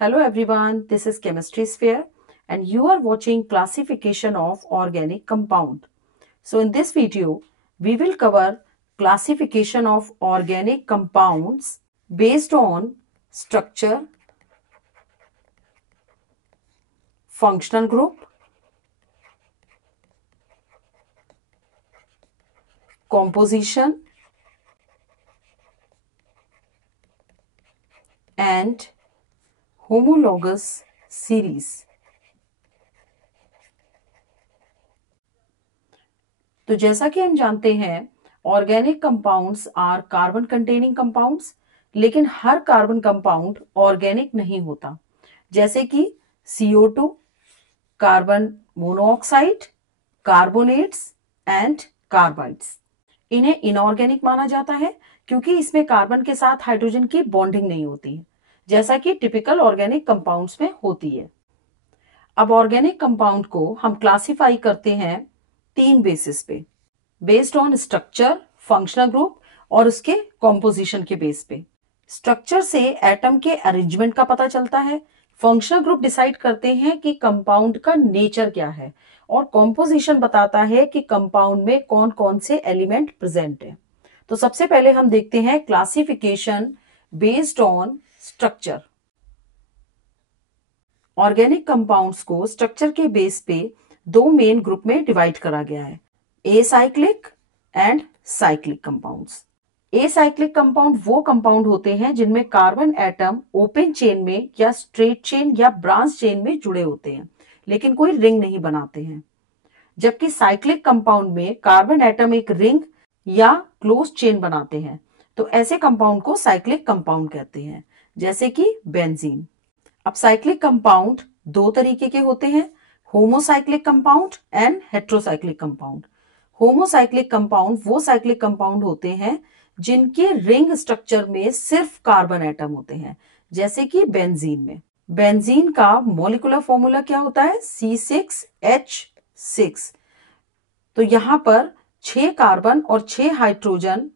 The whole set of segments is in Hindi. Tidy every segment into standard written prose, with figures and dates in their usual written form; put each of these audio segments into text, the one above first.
Hello everyone, this is Chemistry Sphere and you are watching classification of organic compound. So in this video, we will cover classification of organic compounds based on structure, functional group, composition and homologous series. तो जैसा कि हम जानते हैं organic compounds are carbon containing compounds, लेकिन हर कार्बन कंपाउंड ऑर्गेनिक नहीं होता। जैसे कि CO2, carbon monoxide, carbonates and carbides. इन्हें इनऑर्गेनिक माना जाता है क्योंकि इसमें कार्बन के साथ हाइड्रोजन की बॉन्डिंग नहीं होती है, जैसा कि टिपिकल ऑर्गेनिक कंपाउंड्स में होती है। अब ऑर्गेनिक कंपाउंड को हम क्लासिफाई करते हैं 3 बेसिस पे, based on structure, functional group और उसके कॉम्पोजिशन के बेस पे। स्ट्रक्चर से एटम के अरेंजमेंट का पता चलता है, फंक्शनल ग्रुप डिसाइड करते हैं कि कंपाउंड का नेचर क्या है और कॉम्पोजिशन बताता है कि कंपाउंड में कौन कौन से एलिमेंट प्रेजेंट है। तो सबसे पहले हम देखते हैं classification based on structure. Organic compounds को स्ट्रक्चर के बेस पे 2 मेन ग्रुप में डिवाइड करा गया है, acyclic and cyclic compounds. Acyclic compound वो कंपाउंड होते हैं जिनमें कार्बन एटम ओपन चेन में या स्ट्रेट चेन या ब्रांच चेन में जुड़े होते हैं, लेकिन कोई रिंग नहीं बनाते हैं। जबकि साइक्लिक कंपाउंड में कार्बन एटम एक रिंग या क्लोज चेन बनाते हैं, तो ऐसे कंपाउंड को साइक्लिक कंपाउंड कहते हैं, जैसे कि बेंजीन। अब साइक्लिक कंपाउंड 2 तरीके के होते हैं, homocyclic compound and heterocyclic compound. Homocyclic compound वो साइक्लिक कंपाउंड होते हैं जिनके रिंग स्ट्रक्चर में सिर्फ कार्बन एटम होते हैं, जैसे कि बेंजीन में। बेंजीन का मॉलिक्यूलर फॉर्मूला क्या होता है? C6H6। तो यहां पर 6 कार्बन और 6 हाइड्रोजन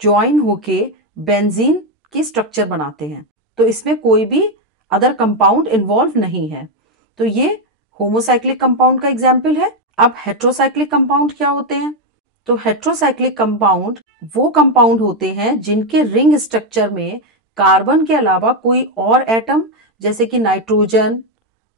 ज्वाइन होके बेंजीन की स्ट्रक्चर बनाते हैं, तो इसमें कोई भी अदर कंपाउंड इन्वॉल्व नहीं है। तो ये होमोसाइक्लिक कंपाउंड का एग्जाम्पल है। अब हेट्रोसाइक्लिक कंपाउंड क्या होते हैं? तो हेट्रोसाइक्लिक कंपाउंड वो कंपाउंड होते हैं जिनके रिंग स्ट्रक्चर में कार्बन के अलावा कोई और एटम, जैसे कि नाइट्रोजन,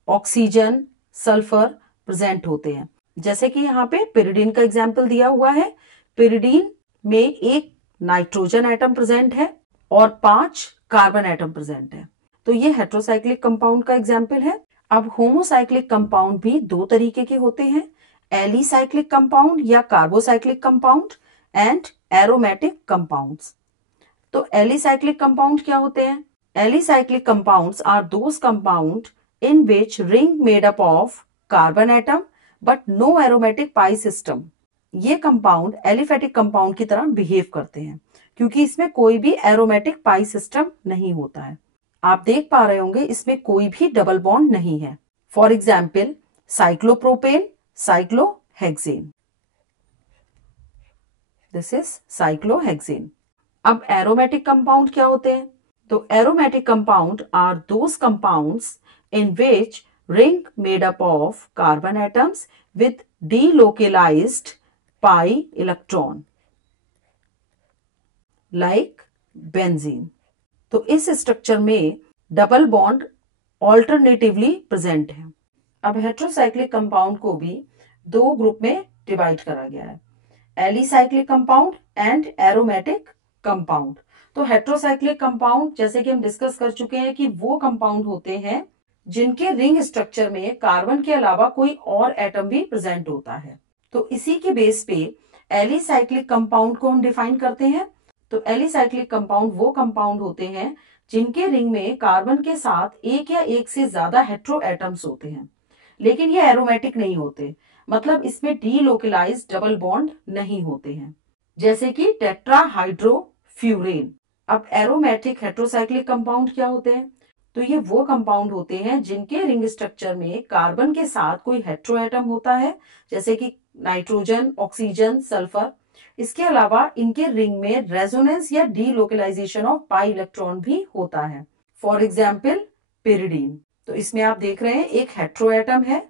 ऑक्सीजन, सल्फर प्रेजेंट होते हैं। जैसे कि यहाँ पे पिरिडीन का एग्जाम्पल दिया हुआ है। पिरिडीन में एक नाइट्रोजन एटम प्रेजेंट है और 5 कार्बन एटम प्रेजेंट है। तो ये हेट्रोसाइक्लिक कंपाउंड का एग्जाम्पल है। अब होमोसाइक्लिक कंपाउंड भी 2 तरीके के होते हैं, एलिसाइक्लिक कंपाउंड या carbocyclic compound and aromatic compounds. तो एलिसाइक्लिक कंपाउंड क्या होते हैं? Alicyclic compounds are those compound in which ring made up of carbon atom but no aromatic pi system. ये कंपाउंड एलिफेटिक कंपाउंड की तरह बिहेव करते हैं क्योंकि इसमें कोई भी एरोमेटिक पाई सिस्टम नहीं होता है। आप देख पा रहे होंगे इसमें कोई भी डबल बॉन्ड नहीं है। For example cyclopropane, cyclohexane. This is cyclohexane. अब एरोमेटिक कंपाउंड क्या होते हैं? तो aromatic compound are those compounds in which ring made up of carbon atoms with delocalized pi electron, like benzene. तो इस स्ट्रक्चर में डबल बॉन्ड ऑल्टरनेटिवली प्रेजेंट है। अब हेट्रोसाइक्लिक कंपाउंड को भी 2 ग्रुप में डिवाइड करा गया है, alicyclic compound and aromatic compound. तो हेट्रोसाइक्लिक कंपाउंड, जैसे कि हम डिस्कस कर चुके हैं, कि वो कंपाउंड होते हैं जिनके रिंग स्ट्रक्चर में कार्बन के अलावा कोई और एटम भी प्रेजेंट होता है। तो इसी के बेस पे एलिसाइक्लिक कंपाउंड को हम डिफाइन करते हैं। तो एलिसाइक्लिक कंपाउंड वो कंपाउंड होते हैं जिनके रिंग में कार्बन के साथ एक या एक से ज्यादा हेट्रो एटम्स होते हैं, लेकिन ये एरोमेटिक नहीं होते, मतलब इसमें डीलोकलाइज्ड डबल बॉन्ड नहीं होते हैं, जैसे कि टेट्राहाइड्रोफ्यूरेन। अब एरोमेटिक हेट्रोसाइक्लिक कंपाउंड क्या होते हैं? तो ये वो कंपाउंड होते हैं जिनके रिंग स्ट्रक्चर में कार्बन के साथ कोई हेट्रो एटम होता है, जैसे कि नाइट्रोजन, ऑक्सीजन, सल्फर। इसके अलावा इनके रिंग में रेजोनेंस या डीलोकलाइजेशन ऑफ पाई इलेक्ट्रॉन भी होता है। For example pyridine. तो इसमें आप देख रहे हैं एक हेट्रो एटम है,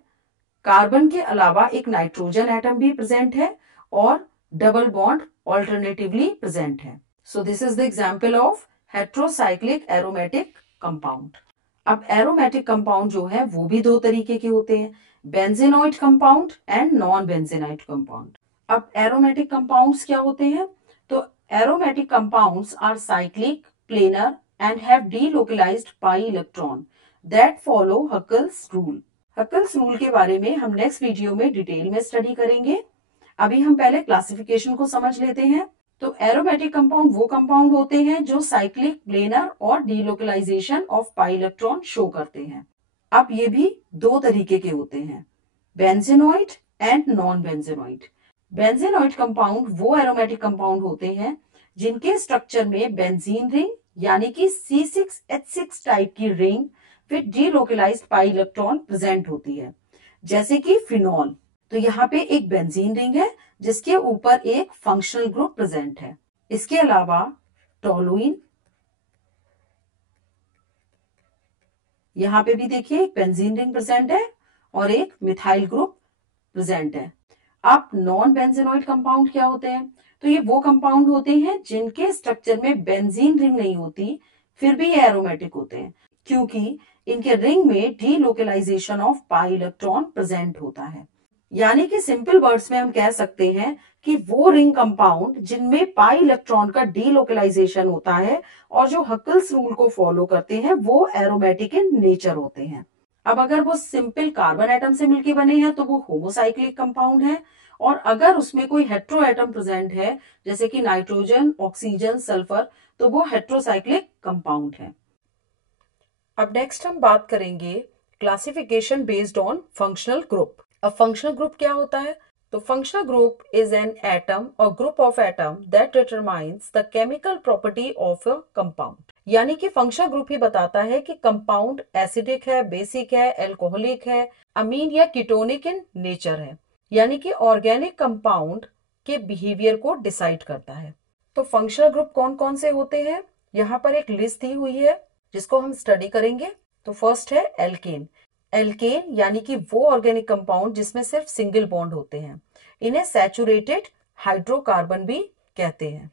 कार्बन के अलावा एक नाइट्रोजन एटम भी प्रेजेंट है और डबल बॉन्ड ऑल्टरनेटिवली प्रेजेंट है। So this is the example of heterocyclic aromatic compound. अब एरोमेटिक कंपाउंड जो है वो भी दो तरीके के होते हैं, benzenoid compound and non benzenoid compound. अब एरोमेटिक कंपाउंड्स क्या होते हैं? तो aromatic compounds are cyclic, planar and have delocalized pi electron that follow Huckel's rule. Huckel's rule के बारे में हम नेक्स्ट वीडियो में डिटेल में स्टडी करेंगे। अभी हम पहले क्लासिफिकेशन को समझ लेते हैं। तो एरोमेटिक कंपाउंड वो कंपाउंड होते हैं जो साइक्लिक, प्लेनर और delocalization of pi electron show करते हैं। अब ये भी दो तरीके के होते हैं, benzenoid and non benzenoid. Benzenoid compound वो एरोमेटिक कंपाउंड होते हैं जिनके स्ट्रक्चर में बेंजीन रिंग यानी कि C6H6 टाइप की ring with delocalised pi electron present होती है, जैसे कि फिनॉल। तो यहाँ पे एक बेंजीन रिंग है जिसके ऊपर एक फंक्शनल ग्रुप प्रेजेंट है। इसके अलावा टोलुइन, यहाँ पे भी देखिए एक बेंजीन रिंग प्रेजेंट है और एक मिथाइल ग्रुप प्रेजेंट है। अब नॉन बेंजेनॉइड कंपाउंड क्या होते हैं? तो ये वो कंपाउंड होते हैं जिनके स्ट्रक्चर में बेंजीन रिंग नहीं होती, फिर भी ये एरोमेटिक होते हैं क्योंकि इनके रिंग में delocalization of pi electron present होता है। यानी कि सिंपल वर्ड्स में हम कह सकते हैं कि वो रिंग कंपाउंड जिनमें पाई इलेक्ट्रॉन का डीलोकलाइजेशन होता है और जो हकल्स रूल को फॉलो करते हैं वो एरोमेटिक इन नेचर होते हैं। अब अगर वो सिंपल कार्बन एटम से मिलकर बने हैं तो वो होमोसाइक्लिक कंपाउंड है, और अगर उसमें कोई हेट्रो एटम प्रेजेंट है जैसे कि नाइट्रोजन, ऑक्सीजन, सल्फर, तो वो हेट्रोसाइक्लिक कंपाउंड है। अब नेक्स्ट हम बात करेंगे classification based on functional group. अब फंक्शनल ग्रुप क्या होता है? तो functional group is an atom or group of atom that determines the chemical property of a compound. यानी कि फंक्शनल ग्रुप ही बताता है कि कंपाउंड एसिडिक है, बेसिक है, एल्कोहलिक है, अमीन या कीटोनिक इन नेचर है। यानी कि ऑर्गेनिक कंपाउंड के बिहेवियर को डिसाइड करता है। तो फंक्शनल ग्रुप कौन कौन से होते हैं, यहाँ पर एक लिस्ट दी हुई है जिसको हम स्टडी करेंगे। तो फर्स्ट है एल्केन। एल्केन यानी कि वो ऑर्गेनिक कंपाउंड जिसमें सिर्फ सिंगल बॉन्ड होते हैं, इन्हें सैचुरेटेड हाइड्रोकार्बन भी कहते हैं।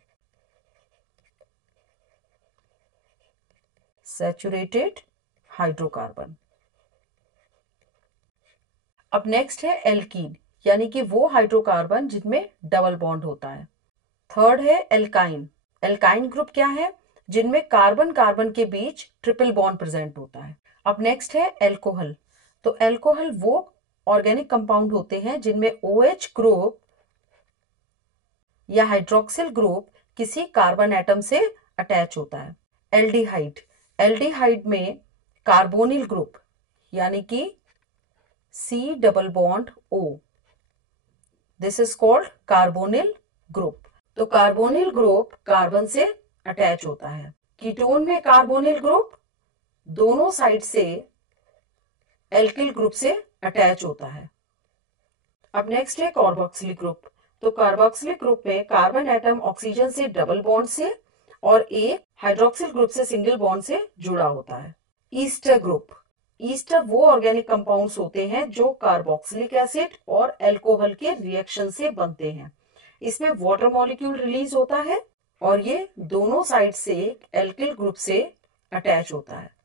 Saturated hydrocarbon. अब नेक्स्ट है एल्कीन, यानी कि वो हाइड्रोकार्बन जिनमें डबल बॉन्ड होता है। थर्ड है एल्काइन। एल्काइन ग्रुप क्या है? जिनमें कार्बन कार्बन के बीच ट्रिपल बॉन्ड प्रेजेंट होता है। अब नेक्स्ट है एल्कोहल। तो एल्कोहल वो ऑर्गेनिक कंपाउंड होते हैं जिनमें OH ग्रुप या हाइड्रोक्सिल ग्रुप किसी कार्बन एटम से अटैच होता है। एल्डिहाइड। एल्डिहाइड में कार्बोनिल ग्रुप यानी कि C double bond O, this is called carbonyl group. तो कार्बोनिल ग्रुप कार्बन से अटैच होता है। कीटोन में कार्बोनिल ग्रुप दोनों साइड से एल्किल ग्रुप से अटैच होता है। अब नेक्स्ट है कार्बोक्सिलिक ग्रुप। तो कार्बोक्सिलिक ग्रुप में कार्बन एटम ऑक्सीजन से डबल बॉन्ड से और एक हाइड्रोक्सिल ग्रुप से सिंगल बॉन्ड से जुड़ा होता है। Easter group. ईस्टर वो ऑर्गेनिक कंपाउंड्स होते हैं जो कार्बोक्सिलिक एसिड और अल्कोहल के रिएक्शन से बनते हैं। इसमें वाटर मॉलिक्यूल रिलीज होता है और ये दोनों साइड से एल्किल ग्रुप से अटैच होता है।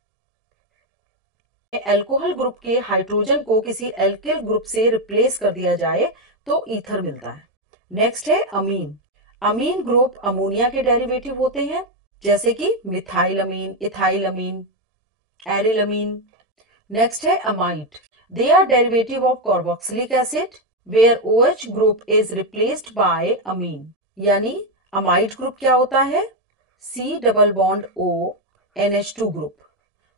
अल्कोहल ग्रुप के हाइड्रोजन को किसी एल्किल ग्रुप से रिप्लेस कर दिया जाए तो ईथर मिलता है। नेक्स्ट है अमीन। अमीन ग्रुप अमोनिया के डेरिवेटिव होते हैं जैसे कि methyl amine, ethyl amine, aryl amine. Next है amide. They are derivative of carboxylic acid where OH group is replaced by amine. यानी अमाइड ग्रुप क्या होता है? C double bond O NH2 group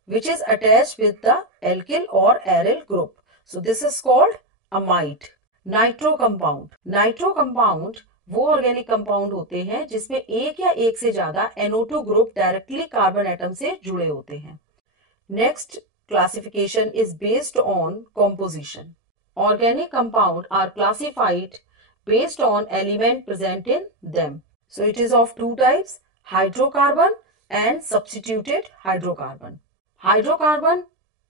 which is attached with the alkyl or aryl group. So this is called amide. Nitro compound. Nitro compound वो ऑर्गेनिक कंपाउंड होते हैं जिसमें एक या एक से ज्यादा NO2 group directly carbon atom से जुड़े होते हैं। Next classification is based on composition. Organic compound are classified based on element present in them. So it is of two types, hydrocarbon and substituted hydrocarbon. Hydrocarbon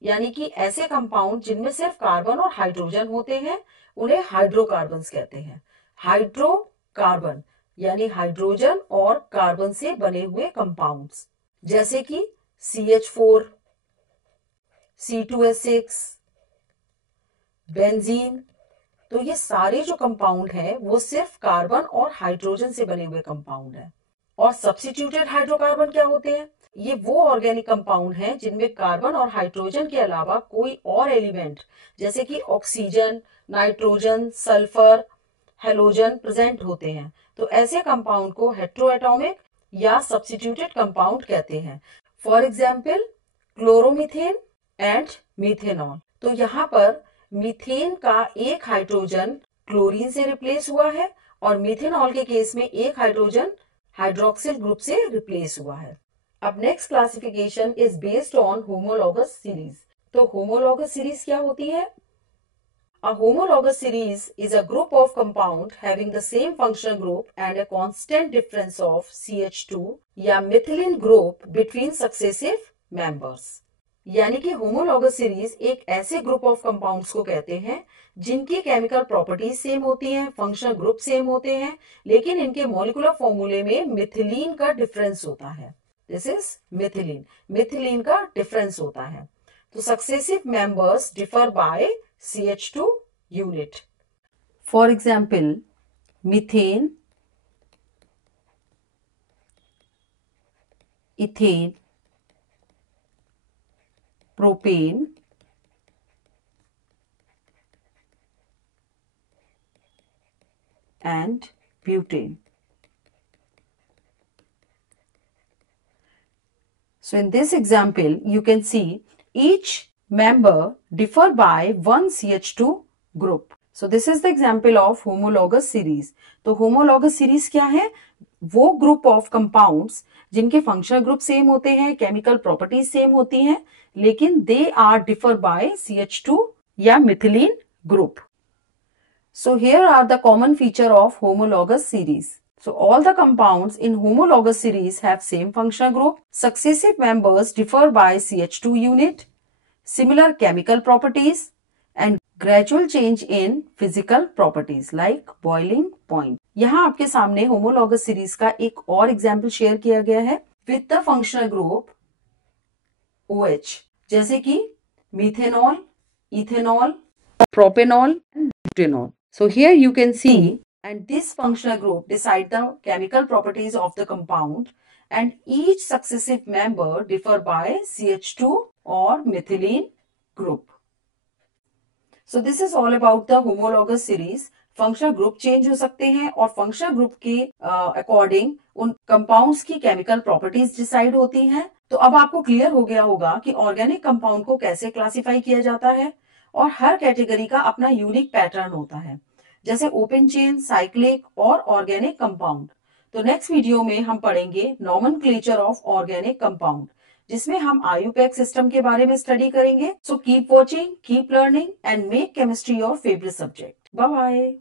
यानी कि ऐसे कंपाउंड जिनमें सिर्फ कार्बन और हाइड्रोजन होते हैं उन्हें हाइड्रोकार्बन्स कहते हैं। हाइड्रोकार्बन यानी हाइड्रोजन और कार्बन से बने हुए कंपाउंड्स, जैसे कि CH4, C2H6, बेंजीन। तो ये सारे जो कंपाउंड हैं वो सिर्फ कार्बन और हाइड्रोजन से बने हुए कंपाउंड हैं। और सब्स्टिट्यूटेड हाइड्रोकार्बन क्या होते हैं? ये वो ऑर्गेनिक कंपाउंड हैं जिनमें कार्बन और हाइड्रोजन के अलावा कोई और एलिमेंट जैसे कि oxygen, nitrogen, sulphur, halogen present होते हैं। तो ऐसे कंपाउंड को हेट्रोएटॉमिक या सब्स्टिट्यूटेड कंपाउंड कहते हैं। For example chloromethane and methanol. तो यहाँ पर मीथेन का एक हाइड्रोजन क्लोरीन से रिप्लेस हुआ है और मीथेनॉल के केस में एक हाइड्रोजन हाइड्रोक्सिल ग्रुप से रिप्लेस हुआ है। अब next classification is based on homologous series. तो होमोलॉगस सीरीज क्या होती है? A homologous series is a group of compound having the same functional group and a constant difference of CH2 या methylene group between successive members। यानी कि होमोलॉगस सीरीज एक ऐसे ग्रुप ऑफ कंपाउंड्स को कहते हैं जिनकी केमिकल प्रॉपर्टीज सेम होती हैं, फंक्शनल ग्रुप सेम होते हैं, लेकिन इनके मॉलिक्यूलर फॉर्मूले में मिथिलीन का डिफरेंस होता है। दिस इज मिथिलीन, मिथिलीन का डिफरेंस होता है। तो successive members differ by CH2 unit. For example, methane, ethane, propane, and butane. So in this example, you can see each member differ by one CH2 group. So this is the example of homologous series. तो homologous series क्या है? वो ग्रुप ऑफ कंपाउंड्स जिनके फंक्शनल ग्रुप सेम होते हैं, केमिकल प्रॉपर्टीज सेम होती हैं, लेकिन they are differ by CH2 या methylene group. So here are the common feature of homologous series. So all the compounds in homologous series have same functional group. Successive members differ by CH2 unit, similar chemical properties, and gradual change in physical properties like boiling point. यहाँ आपके सामने homologous series का एक और एग्जाम्पल शेयर किया गया है with the functional group OH, जैसे कि methanol, ethanol, propanol and butanol. So here you can see, and this functional group decide the chemical properties of the compound, and each successive member differ by CH2 or methylene group. So this is all about the homologous series. Functional group change हो सकते हैं और फंक्शनल ग्रुप के अकॉर्डिंग उन कंपाउंड्स की केमिकल प्रॉपर्टीज डिसाइड होती हैं। तो अब आपको क्लियर हो गया होगा कि ऑर्गेनिक कंपाउंड को कैसे क्लासिफाई किया जाता है और हर कैटेगरी का अपना यूनिक पैटर्न होता है, जैसे ओपन चेन, साइक्लिक और ऑर्गेनिक कंपाउंड। तो नेक्स्ट वीडियो में हम पढ़ेंगे नॉमेनक्लेचर ऑफ ऑर्गेनिक कंपाउंड, जिसमें हम IUPAC सिस्टम के बारे में स्टडी करेंगे। So keep watching, keep learning and make chemistry your favourite subject. Bye bye.